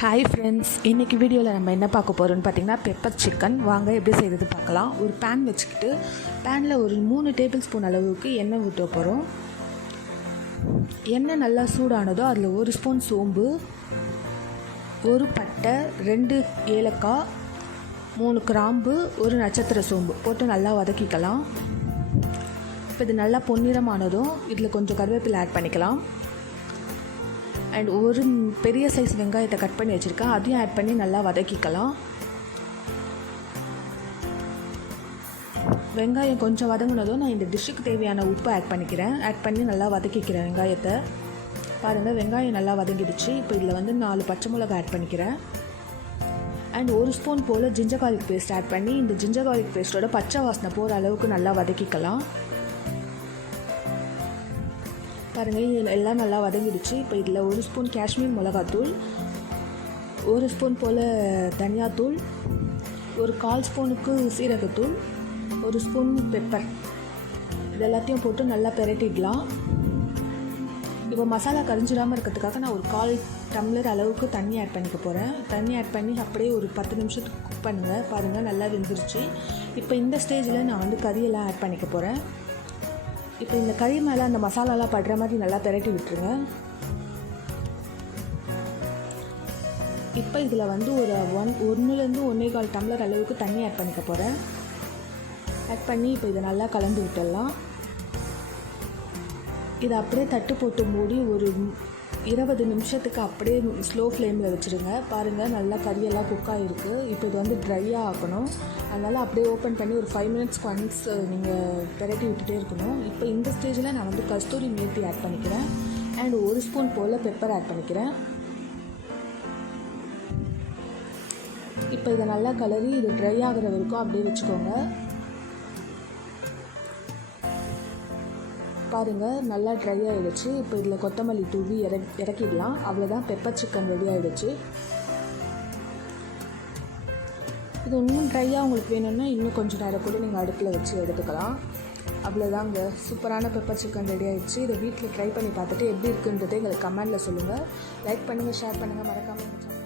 Hi friends, இன்றைக்கி வீடியோவில் நம்ம என்ன பார்க்க போகிறோம்னு பார்த்திங்கன்னா பெப்பர் சிக்கன். வாங்க எப்படி செய்கிறது பார்க்கலாம். ஒரு பேன் வச்சுக்கிட்டு பேனில் ஒரு 3 டேபிள் ஸ்பூன் அளவுக்கு எண்ணெய் ஊற்ற போகிறோம். எண்ணெய் நல்லா சூடானதோ அதில் 1 ஸ்பூன் சோம்பு, 1 பட்டை, 2 ஏலக்காய், 3 கிராம்பு, 1 நட்சத்திர சோம்பு போட்டு நல்லா வதக்கிக்கலாம். இப்போ இது நல்லா பொன்னிறமானதும் இதில் கொஞ்சம் கருவேப்பிலை ஆட் பண்ணிக்கலாம். அண்ட் ஒரு பெரிய சைஸ் வெங்காயத்தை கட் பண்ணி வச்சுருக்கேன், அதையும் ஆட் பண்ணி நல்லா வதக்கிக்கலாம். வெங்காயம் கொஞ்சம் வதங்கினதும் நான் இந்த டிஷ்ஷுக்கு தேவையான உப்பு ஆட் பண்ணிக்கிறேன். ஆட் பண்ணி நல்லா வதக்கிக்கிறேன் வெங்காயத்தை. பாருங்கள், வெங்காயம் நல்லா வதங்கிடுச்சு. இப்போ இதில் வந்து 4 பச்சை மிளகாய் ஆட் பண்ணிக்கிறேன். அண்ட் 1 ஸ்பூன் போல் ஜிஞ்சர் கார்லிக் பேஸ்ட் ஆட் பண்ணி இந்த ஜிஞ்சர் கார்லிக் பேஸ்ட்டோட பச்சை வாசனை போகிற அளவுக்கு நல்லா வதக்கிக்கலாம். பாருங்கள், எல்லாம் நல்லா வதங்கிடுச்சு. இப்போ இதில் 1 ஸ்பூன் காஷ்மீர் மிளகாத்தூள், 1 ஸ்பூன் போல் தனியாத்தூள், ஒரு 1/4 ஸ்பூனுக்கு சீரகத்தூள், 1 ஸ்பூன் பெப்பர், இது எல்லாத்தையும் போட்டு நல்லா பிரட்டிடலாம். இப்போ மசாலா கரிஞ்சிடாமல் இருக்கிறதுக்காக நான் ஒரு 1/4 டம்ளர் அளவுக்கு தண்ணி ஆட் பண்ணிக்க போகிறேன். தண்ணி ஆட் பண்ணி அப்படியே ஒரு 10 நிமிஷத்துக்கு குக் பண்ணுங்கள். பாருங்கள், நல்லா வெந்துருச்சு. இப்போ இந்த ஸ்டேஜில் நான் வந்து கறியெல்லாம் ஆட் பண்ணிக்க போகிறேன். இப்போ இந்த கறி மேலே அந்த மசாலாலாம் படுற மாதிரி நல்லா பிரட்டி விட்டுருங்க. இப்போ இதில் வந்து ஒரு 1லேருந்து 1.25 டம்ளர் அளவுக்கு தண்ணி ஆட் பண்ணிக்க போகிறேன். ஆட் பண்ணி இப்போ இதை நல்லா கலந்து விட்டுடலாம். இதை அப்படியே தட்டு போட்டு மூடி ஒரு 20 நிமிஷத்துக்கு அப்படியே ஸ்லோ ஃப்ளேமில் வச்சுருங்க. பாருங்கள், நல்லா கறியெல்லாம் குக் ஆகிருக்கு. இப்போ இது வந்து ட்ரையாக ஆக்கணும். அதனால் அப்படியே ஓப்பன் பண்ணி ஒரு 5 மினிட்ஸ்க்கு ஒன்ஸ் நீங்கள் பிரட்டி விட்டுட்டே இருக்கணும். இப்போ இந்த ஸ்டேஜில் நான் வந்து கஸ்தூரி மேத்தி ஆட் பண்ணிக்கிறேன். அண்ட் 1 ஸ்பூன் போல் பெப்பர் ஆட் பண்ணிக்கிறேன். இப்போ இதை நல்லா கலரி இது ட்ரை ஆகிற வரைக்கும் அப்படியே வச்சுக்கோங்க. பாருங்கள், நல்லா ட்ரை ஆகிடுச்சு. இப்போ இதில் கொத்தமல்லி தூவி இறக்கிடலாம். அவ்வளோதான், பெப்பர் சிக்கன் ரெடி ஆகிடுச்சு. இது இன்னும் ட்ரையாக உங்களுக்கு வேணும்னா இன்னும் கொஞ்சம் நேரம் கூட நீங்கள் அடுப்பில் வச்சு எடுத்துக்கலாம். அவ்வளோதாங்க, சூப்பரான பெப்பர் சிக்கன் ரெடி ஆகிடுச்சு. இதை வீட்டில் ட்ரை பண்ணி பார்த்துட்டு எப்படி இருக்குன்றதை எங்களுக்கு கமெண்டில் சொல்லுங்கள். லைக் பண்ணுங்கள், ஷேர் பண்ணுங்கள், மறக்காமல்